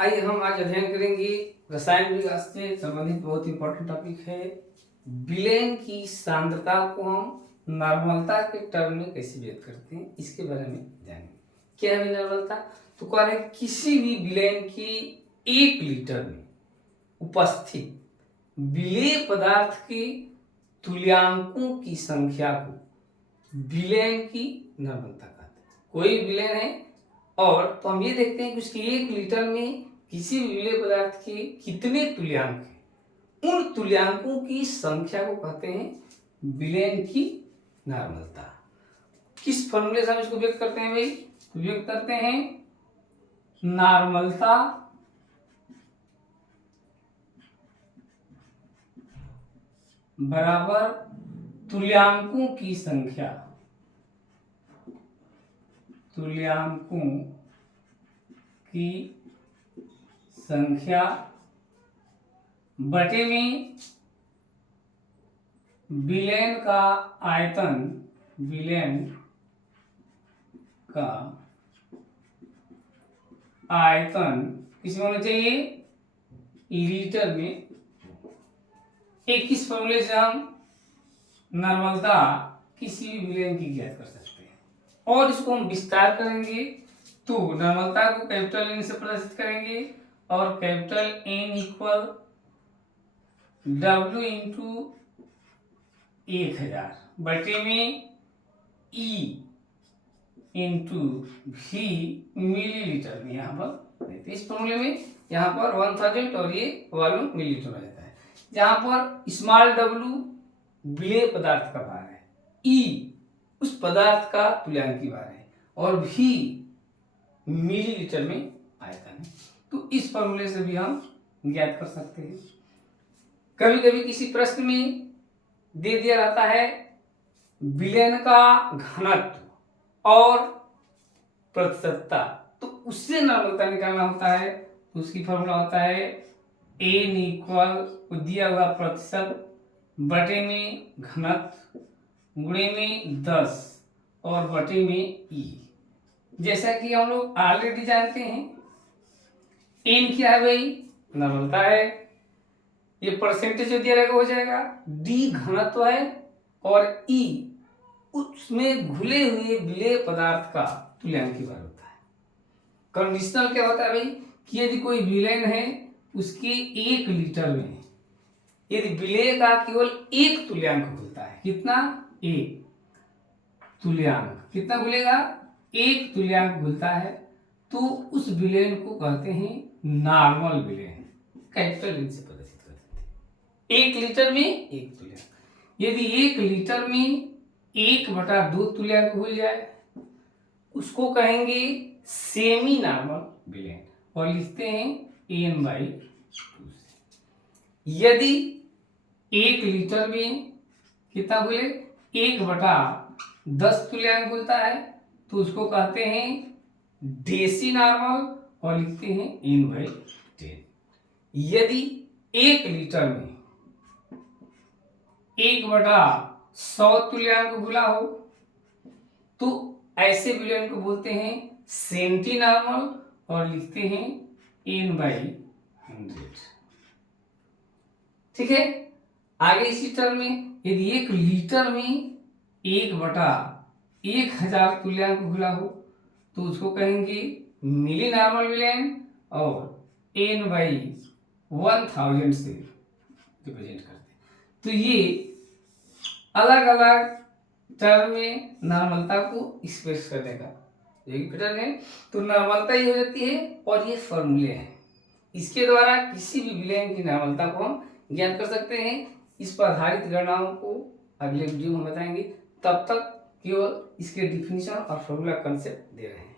आइए हम आज अध्ययन करेंगे रसायन विज्ञान से संबंधित बहुत इंपॉर्टेंट टॉपिक है। विलेन की सांद्रता को हम नॉर्मलता के टर्म में कैसे व्यक्त करते हैं इसके बारे में जानेंगे। क्या है नॉर्मलता? तो कह रहे हैं किसी भी विलेन की 1 लीटर में उपस्थित विलेय पदार्थ के तुल्यांकों की संख्या को विलेन की नॉर्मलता कहते हैं। कोई विलेन है और तो हम ये देखते हैं कि उसके 1 लीटर में किसी भी विलेय पदार्थ के कितने तुल्यांक हैं, उन तुल्यांकों की संख्या को कहते हैं विलेन की नॉर्मलता। किस फॉर्मूले से हम इसको व्यक्त करते हैं भाई? व्यक्त करते हैं नॉर्मलता बराबर तुल्यांकों की संख्या, तुल्यांकों की संख्या बटे में विलेन का आयतन, विलेन का आयतन किसमें होना चाहिए? लीटर में। एक किस फॉर्मूले से हम नॉर्मलता किसी भी विलेन की ज्ञात कर सकते हैं और इसको हम विस्तार करेंगे तो नॉर्मलता को कैपिटल एन से प्रदर्शित करेंगे और capital N equal W into 1000 बटे में E इंटू V मिलीलीटर में। यहाँ पर इस फॉर्मूले में यहाँ पर 1000 और ये वॉल्यूम मिलीलीटर में जाता है। जहाँ पर स्मॉल w विलेय पदार्थ का भार है, E उस पदार्थ का तुल्यांकी भार है और V मिलीलीटर में आयतन है। तो इस फॉर्मूले से भी हम ज्ञात कर सकते हैं। कभी कभी किसी प्रश्न में दे दिया रहता है विलेन का घनत्व और प्रतिशतता, तो उससे नॉर्मलता निकालना होता है। तो उसकी फॉर्मूला होता है एन इक्वल दिया हुआ प्रतिशत बटे में घनत्व गुणे में 10 और बटे में ई। जैसा कि हम लोग ऑलरेडी जानते हैं एन क्या है भाई? नॉर्मलता है। ये परसेंटेज जो दिया रहेगा हो जाएगा, डी घनत्व है और ई उसमें घुले हुए विलेय पदार्थ का तुल्यांकी भार होता है। कंडीशनल क्या होता है भाई कि यदि कोई विलेन है उसके 1 लीटर में यदि विलेय का केवल 1 तुल्यांक घुलता है, कितना? 1 तुल्यांक। कितना घुलेगा? 1 तुल्यांक घुलता है, तो उस विलेन को कहते हैं नॉर्मल विलेन। कैपिटल एन से प्रदर्शित करते हैं। 1 लीटर में 1 तुल्यांक। यदि 1 लीटर में 1/2 तुल्यांक घुल जाए उसको कहेंगे सेमी नॉर्मल विलेन और लिखते हैं n/2। यदि 1 लीटर में कितना घुले? 1/10 तुल्यांक घुलता है तो उसको कहते हैं डेसी नॉर्मल और लिखते हैं n/10। यदि 1 लीटर में 1/100 तुल्यांक घुला हो तो ऐसे विलेन को बोलते हैं सेंटी नॉर्मल और लिखते हैं n/100। ठीक है। आगे इसी टर्म में यदि 1 लीटर में 1/1000 तुल्यांक घुला हो तो उसको कहेंगे मिली नॉर्मल विलेन और n/1000 से रिप्रेजेंट करते हैं। तो ये अलग अलग टर्म में नॉर्मलता को एक्सप्रेस करने का एक पैटर्न है। तो नॉर्मलता ये हो जाती है और ये फॉर्मूले हैं, इसके द्वारा किसी भी विलेन की नॉर्मलता को हम ज्ञात कर सकते हैं। इस पर आधारित गणनाओं को अगले वीडियो में बताएंगे। तब तक केवल इसके डिफिनीशन और फॉर्मूला कंसेप्ट दे रहे हैं।